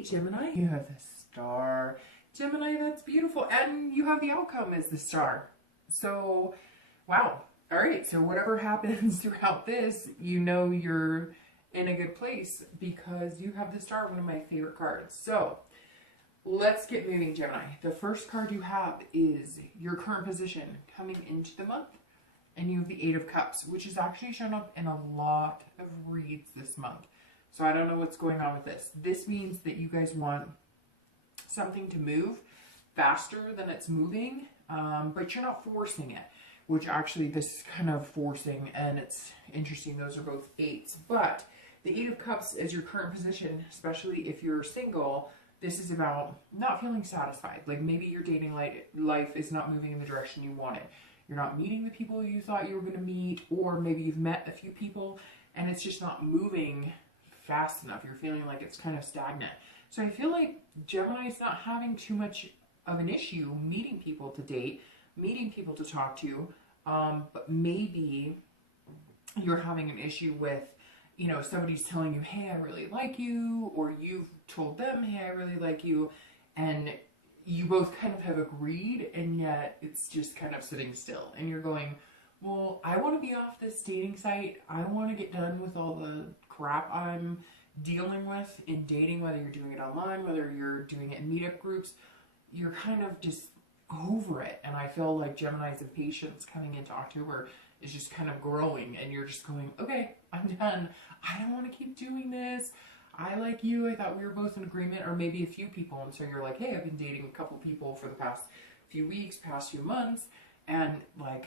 right, Gemini. You have the star. Gemini, that's beautiful. And you have the outcome as the star. So, wow. All right. So whatever happens throughout this, you know you're in a good place because you have the star, one of my favorite cards. So let's get moving, Gemini. The first card you have is your current position coming into the month. And you have the Eight of Cups, which has actually shown up in a lot of reads this month. So I don't know what's going on with this. This means that you guys want something to move faster than it's moving, but you're not forcing it, which actually this is kind of forcing, and it's interesting. Those are both eights. But the Eight of Cups is your current position, especially if you're single. This is about not feeling satisfied. Like maybe your dating life is not moving in the direction you wanted. You're not meeting the people you thought you were going to meet, or maybe you've met a few people and it's just not moving fast enough. You're feeling like it's kind of stagnant. So I feel like Gemini is not having too much of an issue meeting people to date, meeting people to talk to, but maybe you're having an issue with, you know, somebody's telling you, hey, I really like you, or you've told them, hey, I really like you, and you both kind of have agreed, and yet it's just kind of sitting still. And you're going, well, I want to be off this dating site. I want to get done with all the crap I'm dealing with in dating, whether you're doing it online, whether you're doing it in meetup groups. You're kind of just over it. And I feel like Gemini's impatience coming into October is just kind of growing, and you're just going, okay, I'm done. I don't want to keep doing this. I like you. I thought we were both in agreement, or maybe a few people. And so you're like, hey, I've been dating a couple people for the past few weeks, past few months. And like,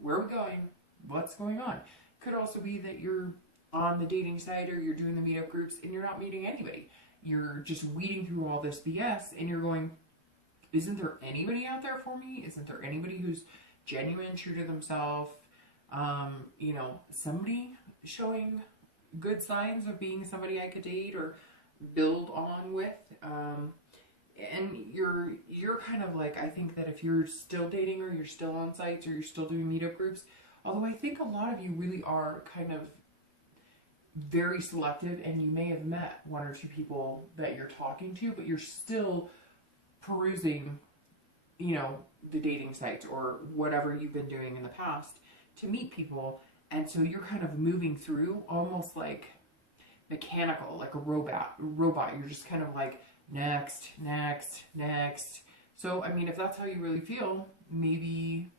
where are we going? What's going on? Could also be that you're on the dating site or you're doing the meetup groups and you're not meeting anybody. You're just weeding through all this BS and you're going, isn't there anybody out there for me? Isn't there anybody who's genuine, true to themselves? You know, somebody showing good signs of being somebody I could date or build on with. And you're kind of like, I think that if you're still dating or you're still on sites or you're still doing meetup groups, although I think a lot of you really are kind of very selective, and you may have met one or two people that you're talking to, but you're still perusing, you know, the dating sites or whatever you've been doing in the past to meet people. And so you're kind of moving through almost like mechanical, like a robot. You're just kind of like, next, next, next. So, I mean, if that's how you really feel, maybe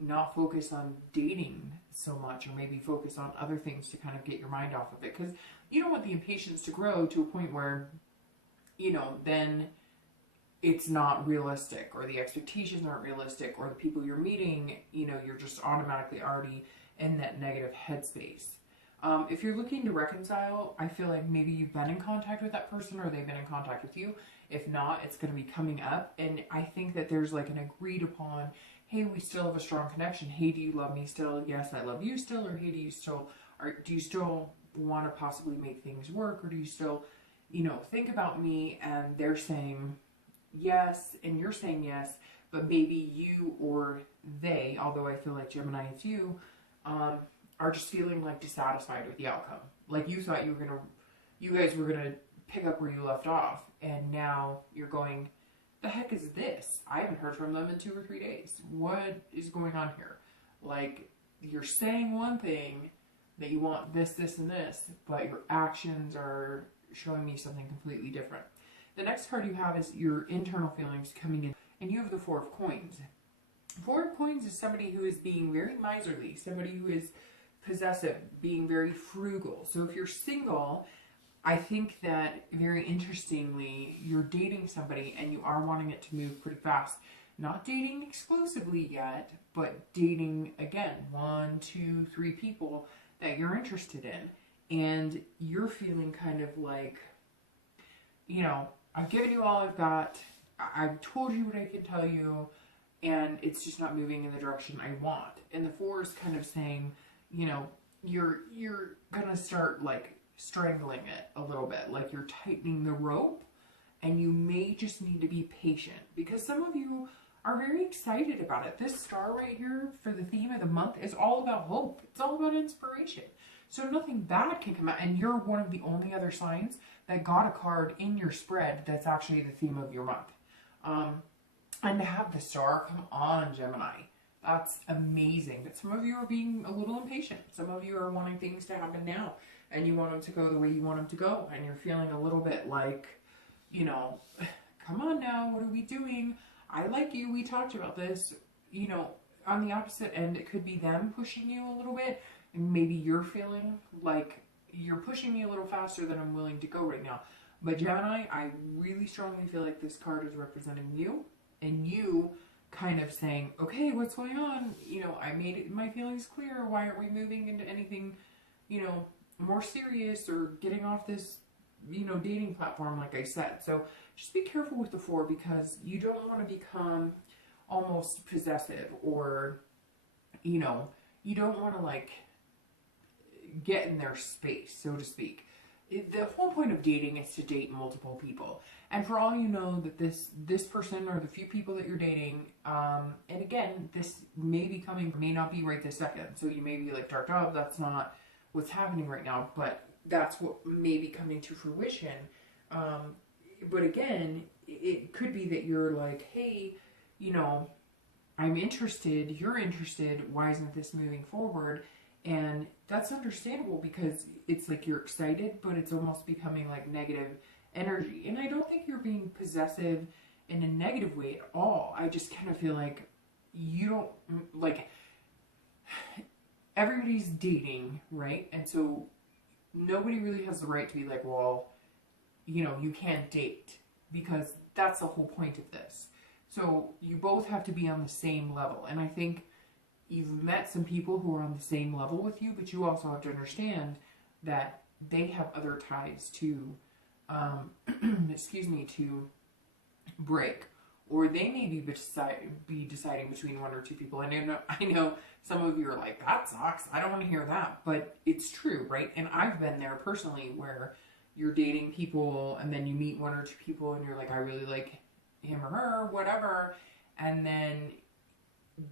not focus on dating so much, or maybe focus on other things to kind of get your mind off of it. Because you don't want the impatience to grow to a point where, you know, then it's not realistic, or the expectations aren't realistic, or the people you're meeting, you know, you're just automatically already in that negative headspace. If you're looking to reconcile, I feel like maybe you've been in contact with that person or they've been in contact with you. If not, it's going to be coming up. And I think that there's like an agreed upon, hey, we still have a strong connection. Hey, do you love me still? Yes, I love you still. Or hey, do you still want to possibly make things work? Or do you still, you know, think about me? And they're saying yes, and you're saying yes, but maybe you or they, although I feel like Gemini is you, are just feeling like dissatisfied with the outcome. Like you thought you guys were gonna pick up where you left off, and now you're going, the heck is this? I haven't heard from them in 2 or 3 days. What is going on here? Like, you're saying one thing that you want this, this, and this, but your actions are showing me something completely different. The next card you have is your internal feelings coming in, and you have the Four of Coins. Four of Coins is somebody who is being very miserly, somebody who is possessive, being very frugal. So if you're single, I think that very interestingly, you're dating somebody and you are wanting it to move pretty fast. Not dating exclusively yet, but dating, again, 1, 2, 3 people that you're interested in. And you're feeling kind of like, you know, I've given you all I've got. I've told you what I can tell you, and it's just not moving in the direction I want. And the Four is kind of saying, you know, you're gonna start like strangling it a little bit, like you're tightening the rope, and you may just need to be patient, because some of you are very excited about it. This star right here for the theme of the month is all about hope. It's all about inspiration. So nothing bad can come out, and you're one of the only other signs that got a card in your spread that's actually the theme of your month. And to have the star, come on, Gemini. That's amazing. But some of you are being a little impatient. Some of you are wanting things to happen now, and you want them to go the way you want them to go. And you're feeling a little bit like, you know, come on now, what are we doing? I like you. We talked about this. You know, on the opposite end, it could be them pushing you a little bit. And maybe you're feeling like you're pushing me a little faster than I'm willing to go right now. But Gemini, I really strongly feel like this card is representing you, and you kind of saying, okay, what's going on? You know, I made my feelings clear. Why aren't we moving into anything, you know, more serious or getting off this, you know, dating platform, like I said. So just be careful with the 4, because you don't want to become almost possessive, or, you know, you don't want to like get in their space, so to speak. The whole point of dating is to date multiple people. And for all you know, that this person or the few people that you're dating, and again, this may be coming, may not be right this second. So you may be like, dark job, that's not what's happening right now, but that's what may be coming to fruition. But again, it could be that you're like, hey, you know, I'm interested, you're interested, why isn't this moving forward? And that's understandable, because it's like you're excited, but it's almost becoming like negative energy. And I don't think you're being possessive in a negative way at all. I just kind of feel like you don't, like, everybody's dating, right? And so nobody really has the right to be like, well, you know, you can't date, because that's the whole point of this. So you both have to be on the same level. And I think you've met some people who are on the same level with you, but you also have to understand that they have other ties to, excuse me, to break. Or they may be deciding between 1 or 2 people. And I know some of you are like, that sucks, I don't want to hear that. But it's true, right? And I've been there personally, where you're dating people and then you meet 1 or 2 people and you're like, I really like him or her, whatever. And then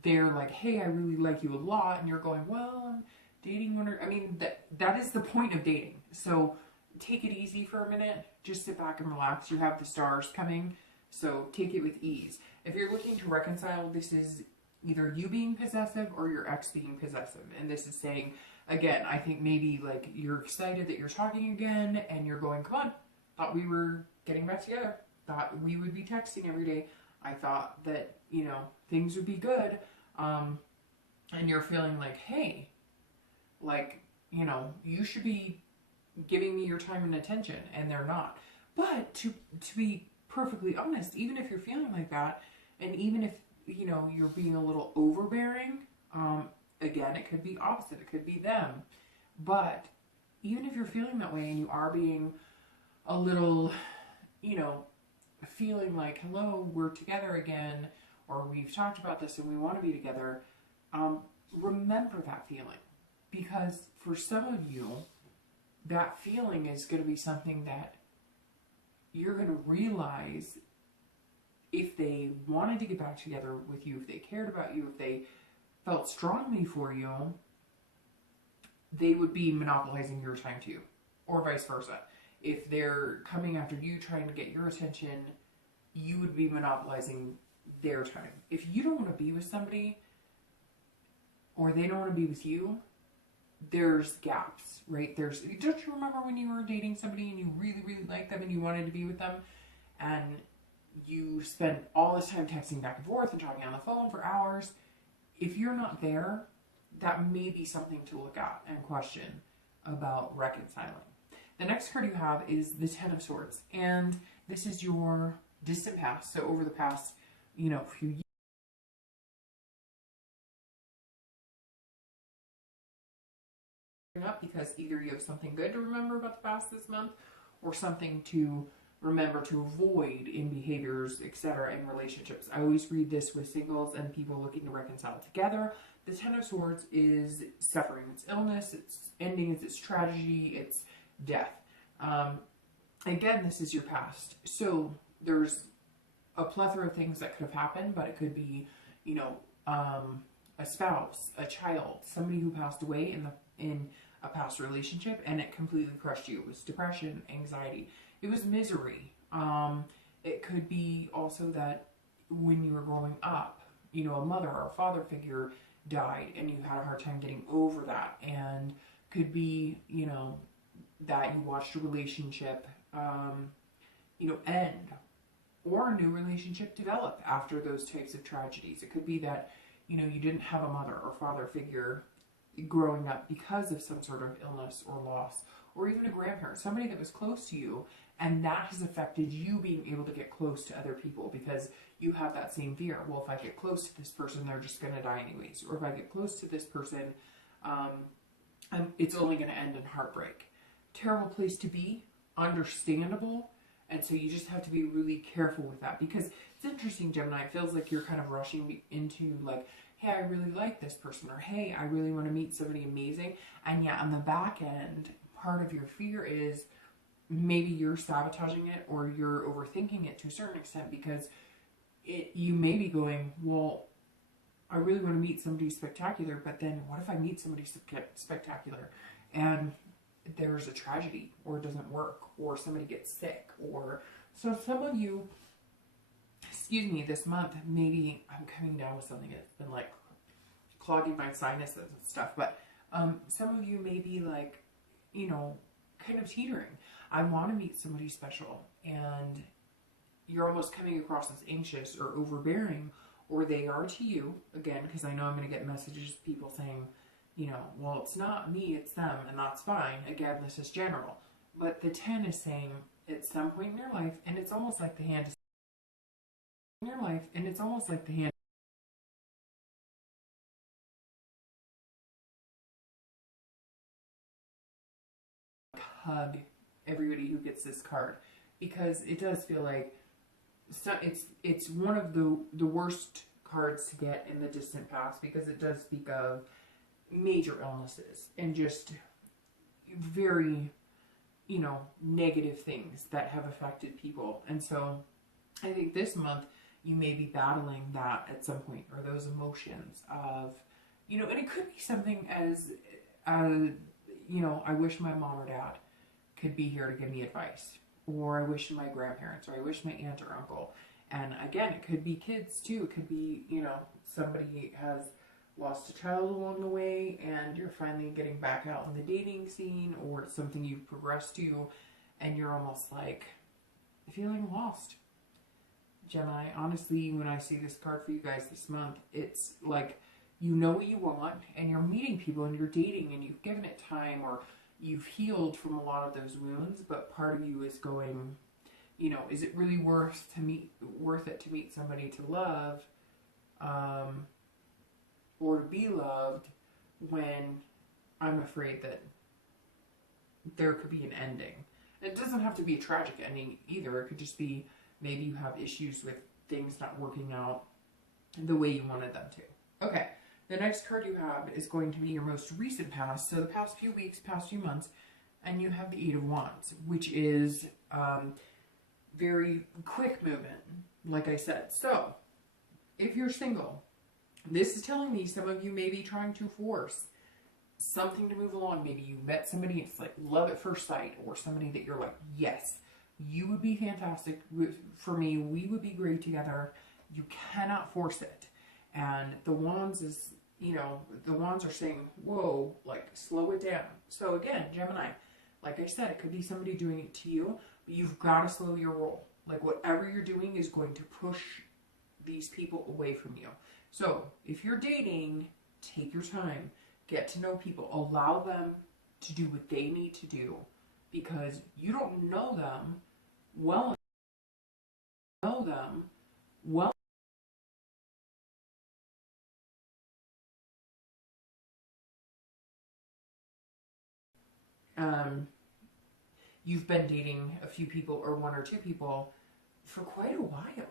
they're like, hey, I really like you a lot. And you're going, well, I'm dating 1 or... I mean, that is the point of dating. So take it easy for a minute. Just sit back and relax. You have the stars coming. So take it with ease. If you're looking to reconcile, this is either you being possessive or your ex being possessive. And this is saying, again, I think maybe like you're excited that you're talking again and you're going, come on, thought we were getting back together. Thought we would be texting every day. I thought that, you know, things would be good. And you're feeling like, hey, like, you know, you should be giving me your time and attention, and they're not. But to be perfectly honest, even if you're feeling like that, and even if, you know, you're being a little overbearing, again, it could be opposite. It could be them. But even if you're feeling that way and you are being a little, you know, feeling like, hello, we're together again, or we've talked about this and we want to be together, remember that feeling. Because for some of you, that feeling is going to be something that you're going to realize, if they wanted to get back together with you, if they cared about you, if they felt strongly for you, they would be monopolizing your time too, or vice versa. If they're coming after you, trying to get your attention, you would be monopolizing their time. If you don't want to be with somebody, or they don't want to be with you, there's gaps, right? Don't you remember when you were dating somebody and you really, really liked them and you wanted to be with them, and you spent all this time texting back and forth and talking on the phone for hours? If you're not there, that may be something to look at and question about reconciling. The next card you have is the Ten of Swords, and this is your distant past. So over the past, you know, few years, up, because either you have something good to remember about the past this month, or something to remember to avoid in behaviors, etc., in relationships. I always read this with singles and people looking to reconcile together. The Ten of Swords is suffering, it's illness, it's ending, it's tragedy, it's death. Again, this is your past. So there's a plethora of things that could have happened, but it could be, you know, a spouse, a child, somebody who passed away in a past relationship, and it completely crushed you. It was depression, anxiety. it was misery. It could be also that when you were growing up, you know, a mother or a father figure died and you had a hard time getting over that. And could be, you know, that you watched a relationship, you know, end, or a new relationship develop after those types of tragedies. It could be that, you know, you didn't have a mother or father figure growing up because of some sort of illness or loss, or even a grandparent, somebody that was close to you, and that has affected you being able to get close to other people because you have that same fear. Well, if I get close to this person, they're just going to die anyways. Or if I get close to this person, it's only going to end in heartbreak. Terrible place to be, understandable. And so you just have to be really careful with that, because it's interesting, Gemini. It feels like you're kind of rushing into like, hey, I really like this person, or hey, I really want to meet somebody amazing. And yet on the back end, part of your fear is maybe you're sabotaging it or you're overthinking it to a certain extent, because you may be going, well, I really want to meet somebody spectacular, but then what if I meet somebody spectacular and there's a tragedy, or it doesn't work, or somebody gets sick, or so some of you, excuse me, this month, maybe I'm coming down with something that's been like clogging my sinuses and stuff, but some of you may be like, you know, kind of teetering. I want to meet somebody special, and you're almost coming across as anxious or overbearing, or they are to you, again, because I know I'm going to get messages, people saying, you know, well, it's not me, it's them, and that's fine. Again, this is general. But the 10 is saying at some point in your life, and it's almost like the hand is in your life, and it's almost like the hand hug everybody who gets this card, because it does feel like it's one of the worst cards to get in the distant past, because it does speak of major illnesses and just very, you know, negative things that have affected people. And so I think this month you may be battling that at some point, or those emotions of, you know, and it could be something as, you know, I wish my mom or dad could be here to give me advice, or I wish my grandparents, or I wish my aunt or uncle. And again, it could be kids too. It could be, you know, somebody has lost a child along the way and you're finally getting back out in the dating scene, or it's something you've progressed to and you're almost like feeling lost. Gemini, honestly, when I see this card for you guys this month, it's like, you know what you want, and you're meeting people and you're dating and you've given it time, or you've healed from a lot of those wounds, but part of you is going, you know, is it really worth it to meet somebody to love, or to be loved, when I'm afraid that there could be an ending? It doesn't have to be a tragic ending either. It could just be maybe you have issues with things not working out the way you wanted them to. Okay, the next card you have is going to be your most recent past, so the past few weeks, past few months, and you have the 8 of Wands, which is very quick movement, like I said. So, if you're single, this is telling me some of you may be trying to force something to move along. Maybe you met somebody, it's like love at first sight, or somebody that you're like, yes, you would be fantastic for me, we would be great together. You cannot force it. And the Wands is, you know, the Wands are saying, whoa, like slow it down. So again, Gemini, like I said, it could be somebody doing it to you, but you've got to slow your roll. Like whatever you're doing is going to push these people away from you. So if you're dating, take your time, get to know people, allow them to do what they need to do, because you don't know them well. You've been dating a few people, or one or two people, for quite a while,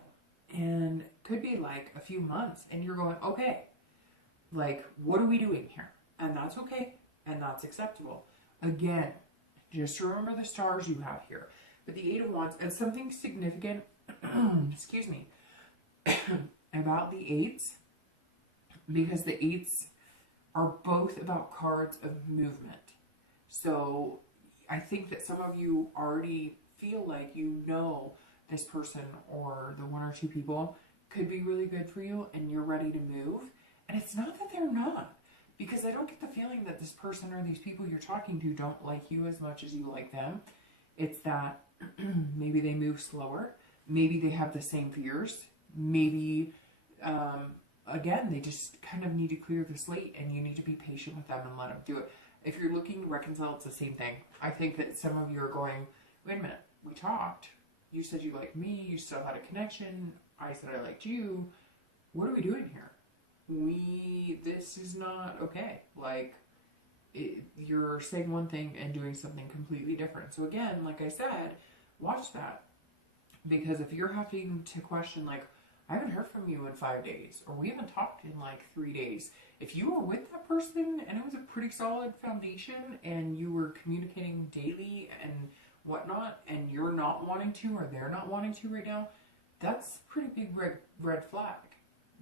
and could be like a few months, and you're going, okay, like, what are we doing here? And that's okay, and that's acceptable. Again, just remember the stars you have here. But the 8 of Wands, and something significant, excuse me, about the 8s, because the 8s are both about cards of movement. So I think that some of you already feel like you know this person or the one or two people could be really good for you and you're ready to move. And it's not that they're not, because I don't get the feeling that this person or these people you're talking to don't like you as much as you like them. It's that maybe they move slower. Maybe they have the same fears. Maybe, again, they just kind of need to clear the slate and you need to be patient with them and let them do it. If you're looking to reconcile, it's the same thing. I think that some of you are going, wait a minute, we talked. You said you liked me. You still had a connection. I said I liked you. What are we doing here? This is not okay. Like, you're saying one thing and doing something completely different. So again, like I said, watch that. Because if you're having to question, like, I haven't heard from you in 5 days, or we haven't talked in like 3 days. If you were with that person and it was a pretty solid foundation and you were communicating daily and whatnot, and you're not wanting to, or they're not wanting to right now, that's a pretty big red flag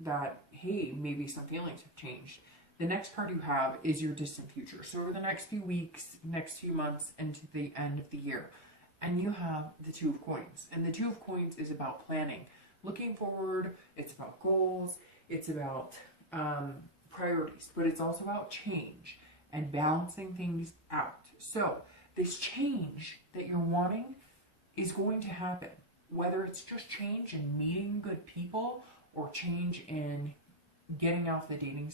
that, hey, maybe some feelings have changed. The next card you have is your distant future. So over the next few weeks, next few months, into the end of the year. And you have the Two of Coins. And the Two of Coins is about planning. Looking forward, it's about goals, it's about priorities, but it's also about change and balancing things out. So this change that you're wanting is going to happen. Whether it's just change in meeting good people or change in getting off the dating,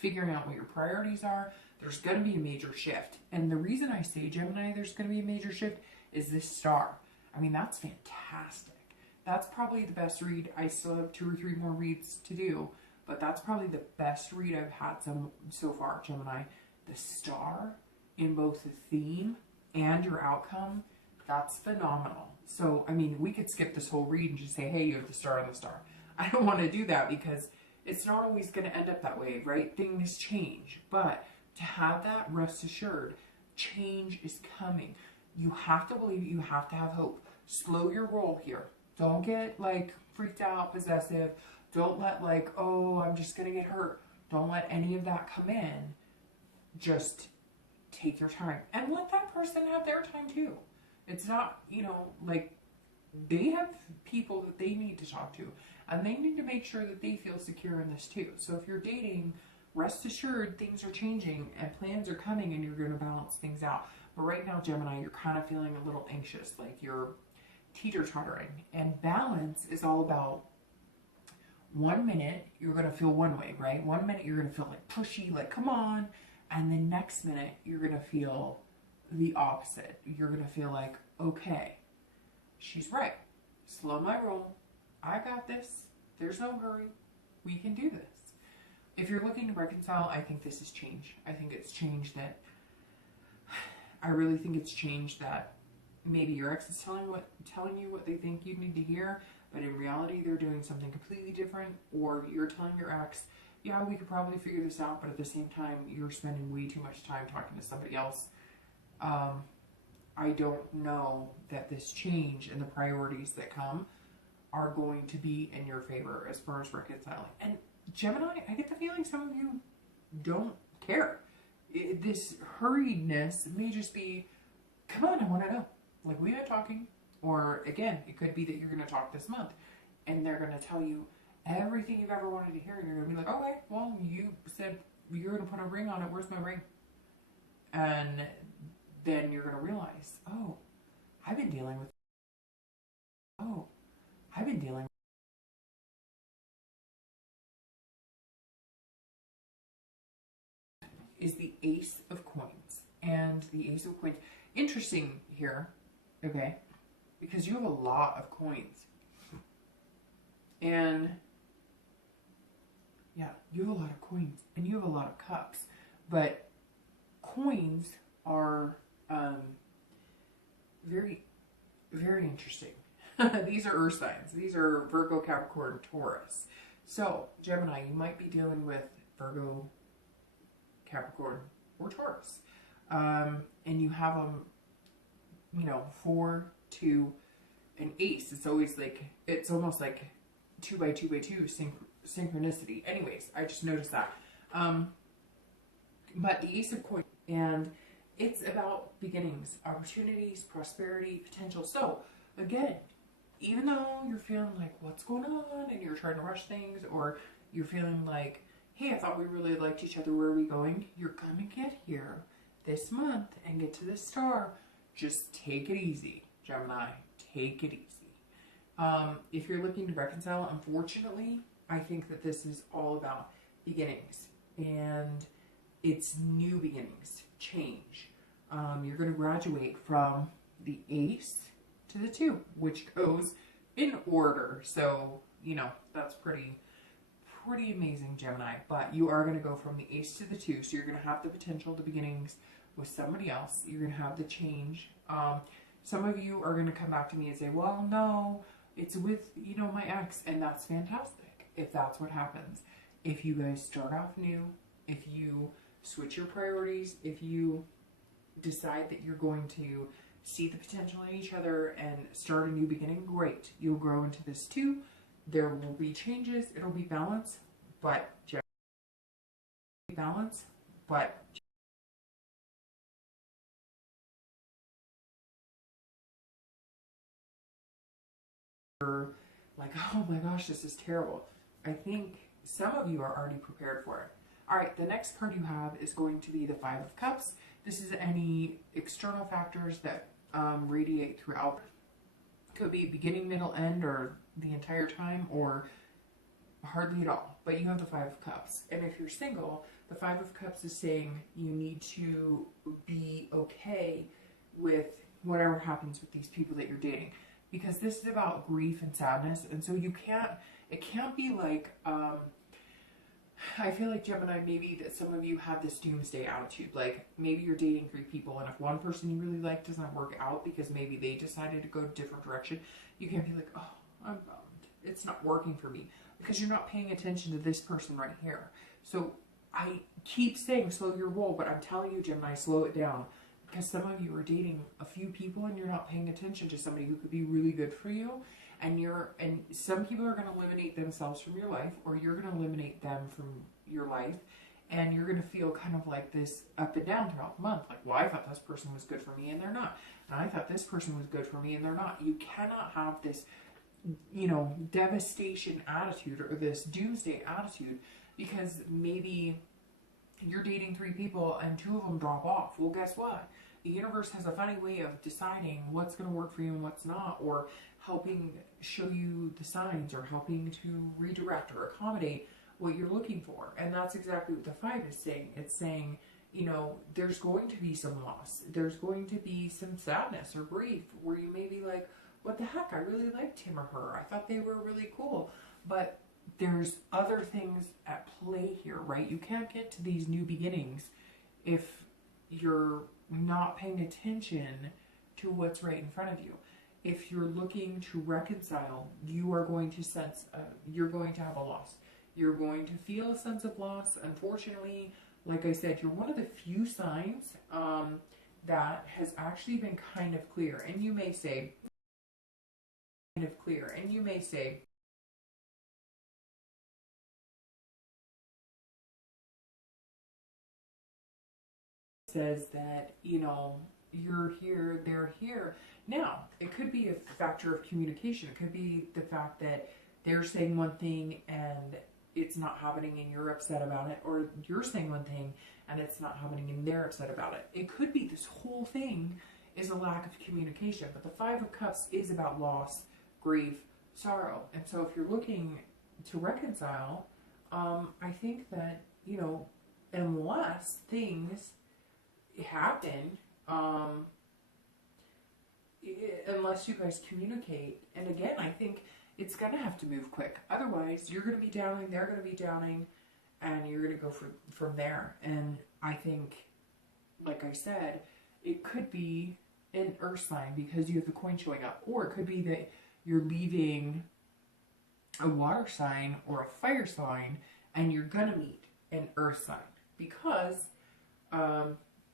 figuring out what your priorities are, there's going to be a major shift. And the reason I say, Gemini, there's going to be a major shift is this star. I mean, that's fantastic. That's probably the best read. I still have 2 or 3 more reads to do, but that's probably the best read I've had so far, Gemini. The star in both the theme and your outcome, that's phenomenal. So, I mean, we could skip this whole read and just say, hey, you have the star and the star. I don't want to do that because it's not always going to end up that way, right? Things change. But to have that, rest assured, change is coming. You have to believe it. You have to have hope. Slow your roll here. Don't get, like, freaked out, possessive. Don't let, like, oh, I'm just going to get hurt. Don't let any of that come in. Just take your time. And let that person have their time, too. It's not, like, they have people that they need to talk to. And they need to make sure that they feel secure in this too. So if you're dating, rest assured things are changing and plans are coming and you're going to balance things out. But right now, Gemini, you're kind of feeling a little anxious, like you're teeter-tottering. And balance is all about 1 minute you're going to feel one way, right? 1 minute you're going to feel like pushy, like come on. And the next minute you're going to feel the opposite. You're going to feel like, okay, she's right. Slow my roll. I got this. There's no hurry. We can do this. If you're looking to reconcile, I think this is change. I think it's change that, I really think it's change that maybe your ex is telling you what they think you need to hear, but in reality they're doing something completely different, or you're telling your ex, yeah, we could probably figure this out, but at the same time you're spending way too much time talking to somebody else. I don't know that this change and the priorities that come are going to be in your favor as far as reconciling. And Gemini, I get the feeling some of you don't care. This hurriedness may just be, come on, I want to know. Like, we've been talking. Or, again, it could be that you're going to talk this month. And they're going to tell you everything you've ever wanted to hear. And you're going to be like, okay, well, you said you're going to put a ring on it. Where's my ring? And then you're going to realize, oh, I've been dealing with is the Ace of Coins. And the Ace of Coins, interesting here, okay, because you have a lot of coins. And yeah, you have a lot of coins and you have a lot of cups. But coins are very, very interesting. These are earth signs. These are Virgo, Capricorn, Taurus. So, Gemini, you might be dealing with Virgo, Capricorn, or Taurus. And you have them, 4, 2, and ace. It's always like, it's almost like 2 by 2 by 2 synchronicity. Anyways, I just noticed that. But the Ace of Coins, and it's about beginnings, opportunities, prosperity, potential. So again, even though you're feeling like what's going on and you're trying to rush things, or you're feeling like, hey, I thought we really liked each other, where are we going? You're gonna get here this month and get to the star. Just take it easy, Gemini. Take it easy. If you're looking to reconcile, unfortunately, I think that this is all about beginnings, and it's new beginnings, change. You're going to graduate from the Ace to the 2, which goes in order. So, you know, that's pretty amazing, Gemini. But you are going to go from the Ace to the 2. So you're going to have the potential, the beginnings with somebody else. You're going to have the change. Some of you are going to come back to me and say, well, no, it's with, you know, my ex. And that's fantastic if that's what happens. If you guys start off new, if you switch your priorities, if you decide that you're going to see the potential in each other and start a new beginning, great. You'll grow into this too. There will be changes. It'll be balance, but you're like, oh my gosh, this is terrible. I think some of you are already prepared for it. All right, the next card you have is going to be the Five of Cups. This is any external factors that radiate throughout. Could be beginning, middle, end, or the entire time, or hardly at all. But you have the Five of Cups. And if you're single, the Five of Cups is saying you need to be okay with whatever happens with these people that you're dating. Because this is about grief and sadness. And so it can't be like, I feel like, Gemini, maybe that some of you have this doomsday attitude. Like, maybe you're dating 3 people, and if one person you really like doesn't work out because maybe they decided to go a different direction, you can't be like, oh, I'm bummed. It's not working for me. Because you're not paying attention to this person right here. So I keep saying slow your roll, but I'm telling you, Gemini, slow it down. Because some of you are dating a few people and you're not paying attention to somebody who could be really good for you. And some people are going to eliminate themselves from your life, or you're going to eliminate them from your life, and you're going to feel kind of like this up and down throughout the month. Like, well, I thought this person was good for me and they're not. And I thought this person was good for me and they're not. You cannot have this, you know, devastation attitude or this doomsday attitude, because maybe you're dating 3 people and 2 of them drop off. Well, guess what? The universe has a funny way of deciding what's going to work for you and what's not, or helping show you the signs, or helping to redirect or accommodate what you're looking for. And that's exactly what the 5 is saying. It's saying, you know, there's going to be some loss. There's going to be some sadness or grief where you may be like, what the heck? I really liked him or her. I thought they were really cool. But there's other things at play here, right? You can't get to these new beginnings if you're not paying attention to what's right in front of you. If you're looking to reconcile, you are going to sense, you're going to have a loss. You're going to feel a sense of loss. Unfortunately, like I said, you're one of the few signs that has actually been kind of clear. And you may say, says that, you know, you're here, they're here. Now, it could be a factor of communication. It could be the fact that they're saying one thing and it's not happening and you're upset about it, or you're saying one thing and it's not happening and they're upset about it. It could be this whole thing is a lack of communication, but the 5 of Cups is about loss, grief, sorrow. And so if you're looking to reconcile, I think that, you know, unless things happen, unless you guys communicate, and again, I think it's gonna have to move quick. Otherwise, you're gonna be downing, they're gonna be downing, and you're gonna go from there. And I think, like I said, it could be an earth sign because you have the coin showing up, or it could be that you're leaving a water sign or a fire sign and you're gonna meet an earth sign because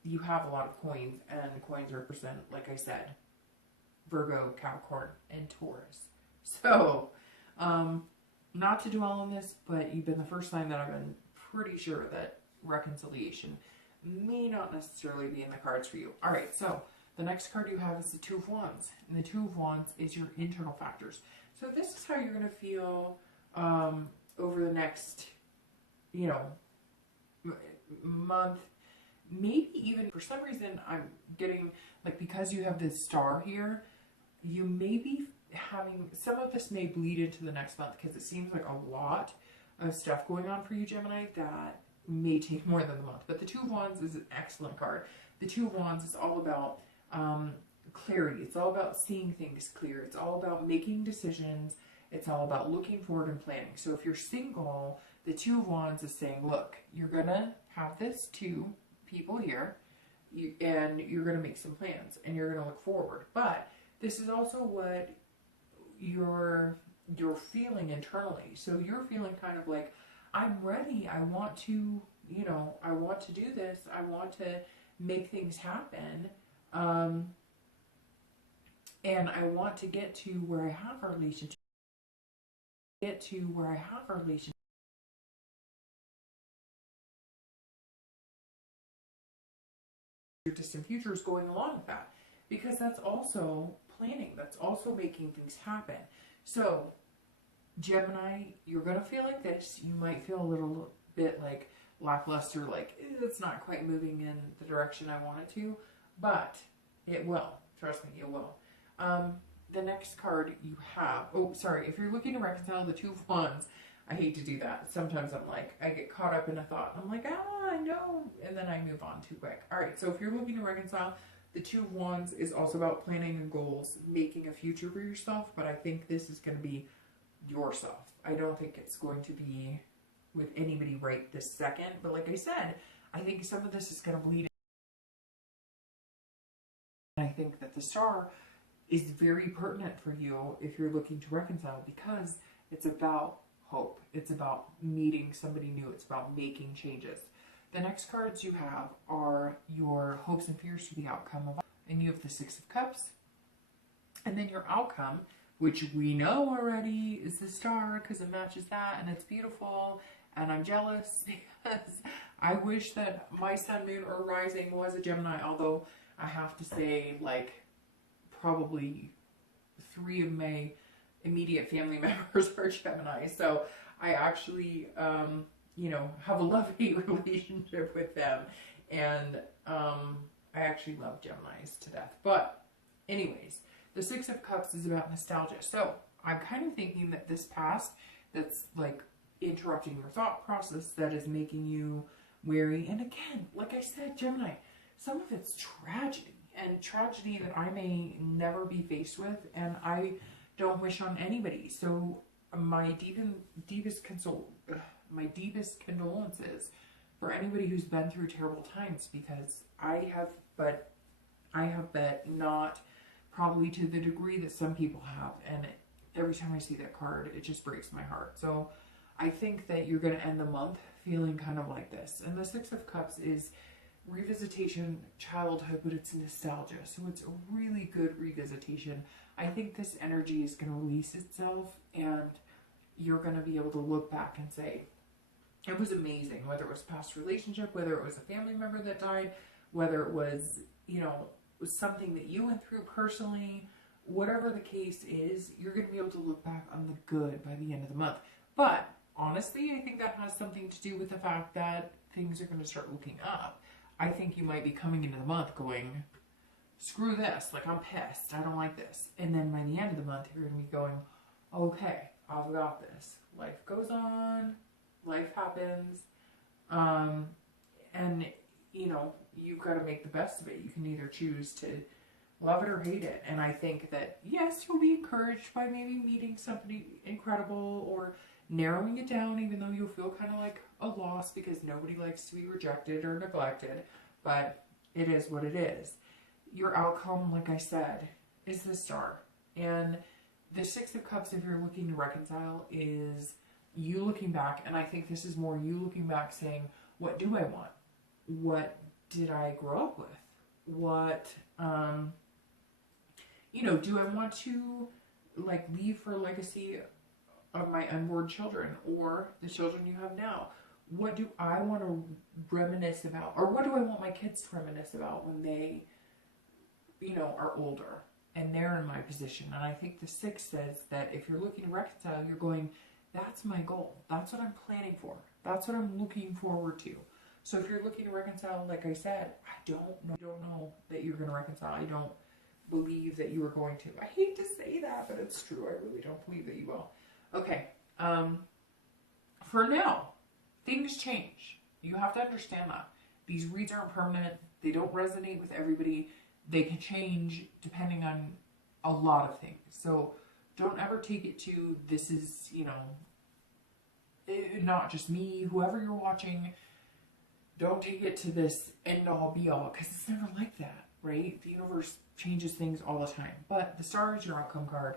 you have a lot of coins, and coins represent, like I said, Virgo, Capricorn, and Taurus. So not to dwell on this, but you've been the first time that I've been pretty sure that reconciliation may not necessarily be in the cards for you. All right, so the next card you have is the Two of Wands. And the Two of Wands is your internal factors. So this is how you're going to feel over the next, you know, month. Maybe even, for some reason, I'm getting, like, because you have this star here, you may be having, some of this may bleed into the next month because it seems like a lot of stuff going on for you, Gemini, that may take more than a month. But the Two of Wands is an excellent card. The Two of Wands is all about clarity. It's all about seeing things clear. It's all about making decisions. It's all about looking forward and planning. So if you're single, the Two of Wands is saying, look, you're going to have this two people here, and you're going to make some plans, and you're going to look forward. But this is also what you're feeling internally. So you're feeling kind of like, I'm ready. I want to, you know, I want to do this. I want to make things happen. And I want to get to where I have a relationship. Your distant future is going along with that, because that's also planning. That's also making things happen. So Gemini, you're going to feel like this. You might feel a little bit like lackluster, like it's not quite moving in the direction I want it to, but it will. Trust me, it will. The next card you have, oh, sorry, if you're looking to reconcile the Two of Wands, I hate to do that. Sometimes I'm like, I get caught up in a thought. I'm like, no, and then I move on too quick. All right, so if you're looking to reconcile, the Two of Wands is also about planning and goals, making a future for yourself, but I think this is going to be yourself. I don't think it's going to be with anybody right this second, but like I said, I think some of this is going to bleed in. I think that the star is very pertinent for you if you're looking to reconcile, because it's about hope. It's about meeting somebody new. It's about making changes. The next cards you have are your hopes and fears for the outcome of, and you have the Six of Cups. And then your outcome, which we know already is the star because it matches that and it's beautiful. And I'm jealous because I wish that my sun, moon, or rising was a Gemini, although I have to say, like, probably 3 of my immediate family members are Gemini. So I actually, you know, have a love-hate relationship with them. And I actually love Geminis to death. But anyways, the Six of Cups is about nostalgia. So I'm kind of thinking that this past that's like interrupting your thought process, that is making you weary. And again, like I said, Gemini, some of it's tragedy. And tragedy that I may never be faced with, and I don't wish on anybody. So my deepest condolences for anybody who's been through terrible times, because I have, but not probably to the degree that some people have. And every time I see that card, it just breaks my heart. So I think that you're going to end the month feeling kind of like this. And the Six of Cups is revisitation, childhood, but it's nostalgia. So it's a really good revisitation. I think this energy is going to release itself, and you're going to be able to look back and say, it was amazing, whether it was a past relationship, whether it was a family member that died, whether it was, you know, something that you went through personally, whatever the case is, you're going to be able to look back on the good by the end of the month. But honestly, I think that has something to do with the fact that things are going to start looking up. I think you might be coming into the month going, screw this, like I'm pissed, I don't like this. And then by the end of the month, you're going to be going, okay, I've got this. Life goes on, life happens, and you know, you've got to make the best of it. You can either choose to love it or hate it. And I think that, yes, you'll be encouraged by maybe meeting somebody incredible or narrowing it down, even though you'll feel kind of like a loss because nobody likes to be rejected or neglected, but it is what it is. Your outcome, like I said, is the star. And the Six of Cups, if you're looking to reconcile, is you looking back, and I think this is more you looking back saying, what do I want? What did I grow up with? What, you know, do I want to like leave for a legacy of my unborn children or the children you have now? What do I want to reminisce about? Or what do I want my kids to reminisce about when they, you know, are older and they're in my position? And I think the 6 says that if you're looking to reconcile, you're going, that's my goal. That's what I'm planning for. That's what I'm looking forward to. So if you're looking to reconcile, like I said, I don't know that you're going to reconcile. I don't believe that you are going to. I hate to say that, but it's true. I really don't believe that you will. Okay. For now, things change. You have to understand that. These reads aren't permanent. They don't resonate with everybody. They can change depending on a lot of things. So don't ever take it to, this is, you know, not just me, whoever you're watching. Don't take it to this end-all be-all, because it's never like that, right? The universe changes things all the time. But the star is your outcome card.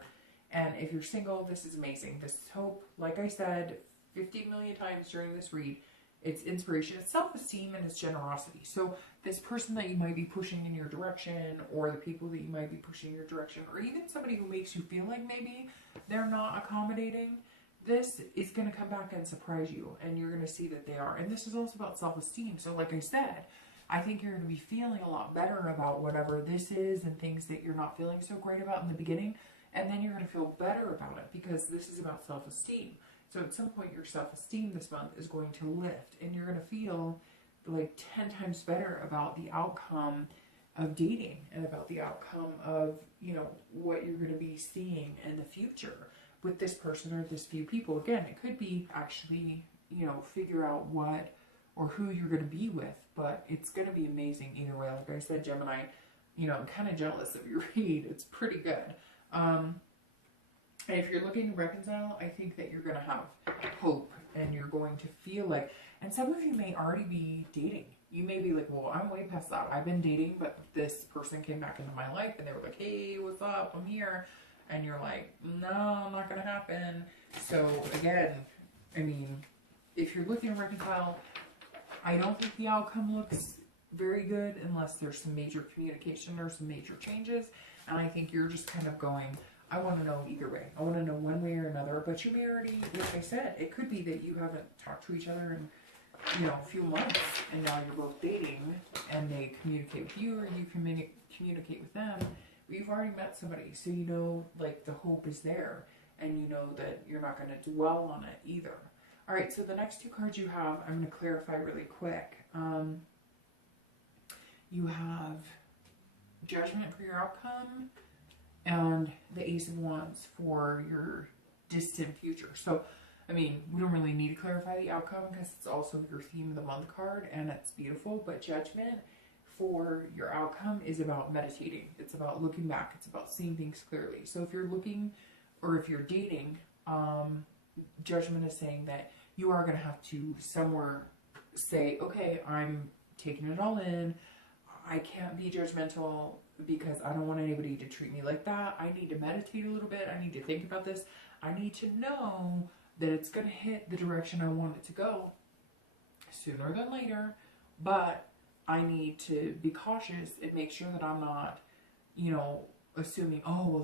And if you're single, this is amazing. This is hope. Like I said 50 million times during this read, it's inspiration, it's self-esteem, and it's generosity. So this person that you might be pushing in your direction, or the people that you might be pushing in your direction, or even somebody who makes you feel like maybe they're not accommodating, this is going to come back and surprise you, and you're going to see that they are. And this is also about self-esteem. So like I said, I think you're going to be feeling a lot better about whatever this is and things that you're not feeling so great about in the beginning. And then you're going to feel better about it, because this is about self-esteem. So at some point, your self-esteem this month is going to lift, and you're going to feel like 10 times better about the outcome of dating and about the outcome of, you know, what you're going to be seeing in the future with this person or this few people. Again, it could be actually, you know, figure out what or who you're going to be with, but it's going to be amazing either way. Like I said, Gemini, you know, I'm kind of jealous of your read. It's pretty good. And if you're looking to reconcile, I think that you're going to have hope, and you're going to feel like, and some of you may already be dating. You may be like, well, I'm way past that. I've been dating, but this person came back into my life and they were like, hey, what's up? I'm here. And you're like, no, not going to happen. So again, I mean, if you're looking to reconcile, I don't think the outcome looks very good unless there's some major communication or some major changes. And I think you're just kind of going, I want to know either way. I want to know one way or another. But you may already, like I said, it could be that you haven't talked to each other in, you know, a few months, and now you're both dating, and they communicate with you, or you communicate with them. But you've already met somebody, so you know, like, the hope is there, and you know that you're not going to dwell on it either. All right, so the next 2 cards you have, I'm going to clarify really quick. You have Judgment for your outcome, and the Ace of Wands for your distant future. So, I mean, we don't really need to clarify the outcome because it's also your theme of the month card, and it's beautiful. But Judgment for your outcome is about meditating. It's about looking back. It's about seeing things clearly. So if you're looking, or if you're dating, Judgment is saying that you are going to have to somewhere say, okay, I'm taking it all in. I can't be judgmental because I don't want anybody to treat me like that. I need to meditate a little bit. I need to think about this. I need to know that it's going to hit the direction I want it to go sooner than later. But I need to be cautious and make sure that I'm not, you know, assuming, oh, well,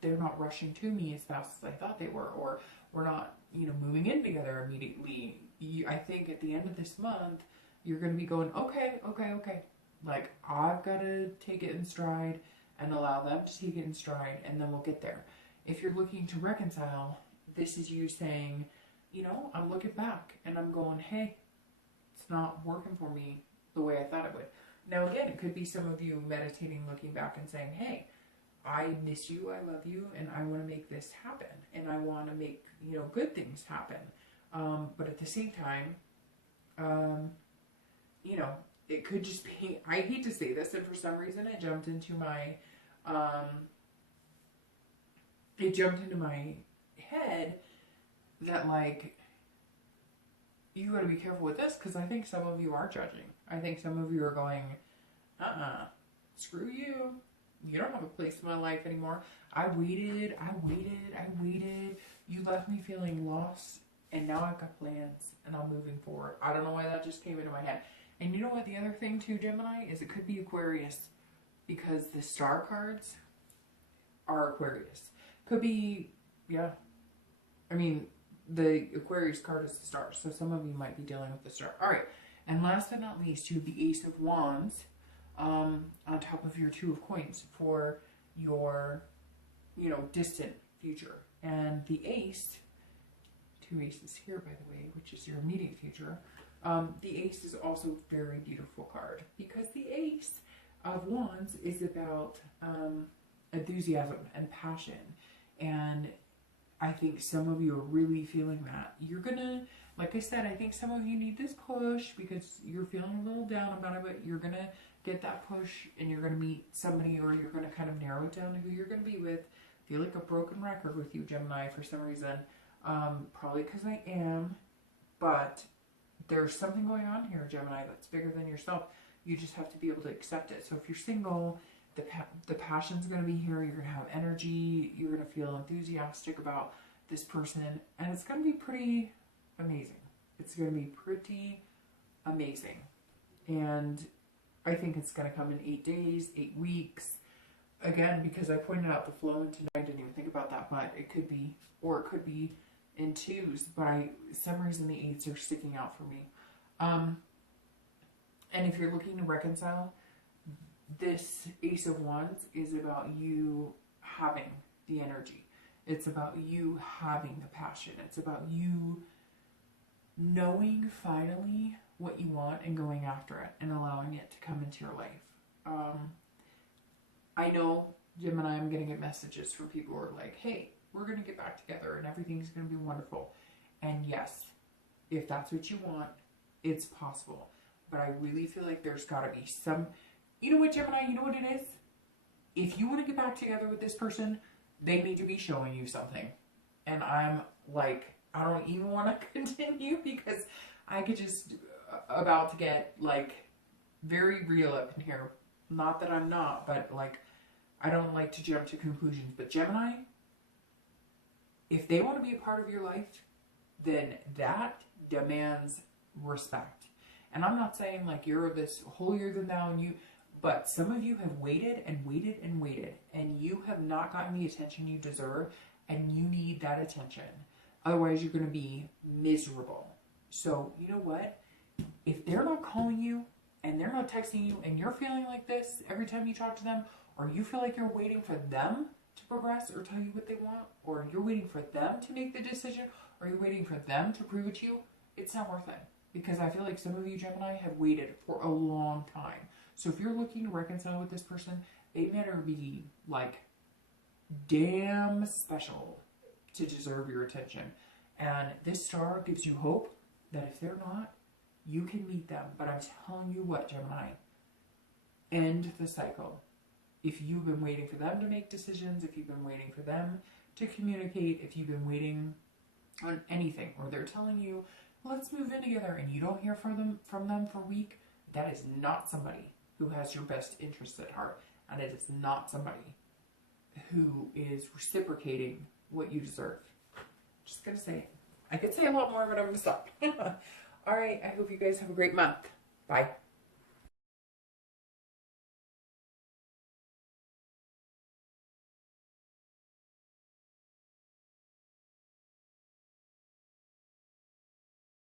they're not rushing to me as fast as I thought they were, or we're not, you know, moving in together immediately. I think at the end of this month, you're going to be going, okay. Like, I've got to take it in stride and allow them to take it in stride, and then we'll get there. If you're looking to reconcile, this is you saying, you know, I'm looking back and I'm going, hey, it's not working for me the way I thought it would. Now, again, it could be some of you meditating, looking back and saying, hey, I miss you, I love you, and I want to make this happen, and I want to make, you know, good things happen. But at the same time, you know, it could just be, I hate to say this, and for some reason it jumped into my head that, like, you got to be careful with this, because I think some of you are judging. I think some of you are going, screw you. You don't have a place in my life anymore. I waited. You left me feeling lost, and now I've got plans, and I'm moving forward. I don't know why that just came into my head. And you know what, the other thing too, Gemini, is it could be Aquarius, because the star cards are Aquarius. Could be, yeah. I mean, the Aquarius card is the star, so some of you might be dealing with the star. All right, and last but not least, you have the Ace of Wands on top of your Two of Coins for your, you know, distant future. And the Ace, two aces here, by the way, which is your immediate future. The Ace is also a very beautiful card because the Ace of Wands is about enthusiasm and passion. And I think some of you are really feeling that. You're gonna, like I said, I think some of you need this push because you're feeling a little down about it, but you're gonna get that push and you're gonna meet somebody, or you're gonna kind of narrow it down to who you're gonna be with. I feel like a broken record with you, Gemini, for some reason. Probably because I am, but there's something going on here, Gemini, that's bigger than yourself. You just have to be able to accept it. So if you're single, the passion's going to be here. You're going to have energy. You're going to feel enthusiastic about this person. And it's going to be pretty amazing. It's going to be pretty amazing. And I think it's going to come in 8 days, 8 weeks. Again, because I pointed out the flow in tonight, I didn't even think about that, but it could be, or it could be in 2s, but some reason the 8s are sticking out for me. And if you're looking to reconcile, this Ace of Wands is about you having the energy. It's about you having the passion. It's about you knowing finally what you want and going after it and allowing it to come into your life. I know, Gemini, I'm going to get messages from people who are like, hey, we're going to get back together and everything's going to be wonderful. And yes, if that's what you want, it's possible. But I really feel like there's got to be some, you know what, Gemini, you know what it is? If you want to get back together with this person, they need to be showing you something. And I'm like, I don't even want to continue because I could just about to get like very real up in here. Not that I'm not, but like, I don't like to jump to conclusions. But Gemini, if they want to be a part of your life, then that demands respect. And I'm not saying like you're this holier than thou and you, but some of you have waited and waited and waited, and you have not gotten the attention you deserve, and you need that attention. Otherwise, you're going to be miserable. So, you know what? If they're not calling you and they're not texting you and you're feeling like this every time you talk to them, or you feel like you're waiting for them to progress or tell you what they want, or you're waiting for them to make the decision, or you're waiting for them to prove it to you, it's not worth it. Because I feel like some of you, Gemini, have waited for a long time. So if you're looking to reconcile with this person, they better be like damn special to deserve your attention. And this star gives you hope that if they're not, you can meet them. But I'm telling you what, Gemini, end the cycle. If you've been waiting for them to make decisions, if you've been waiting for them to communicate, if you've been waiting on anything, or they're telling you, let's move in together, and you don't hear from them for a week, that is not somebody who has your best interests at heart. And it is not somebody who is reciprocating what you deserve. Just gonna say it. I could say a lot more, but I'm gonna stop. All right, I hope you guys have a great month. Bye.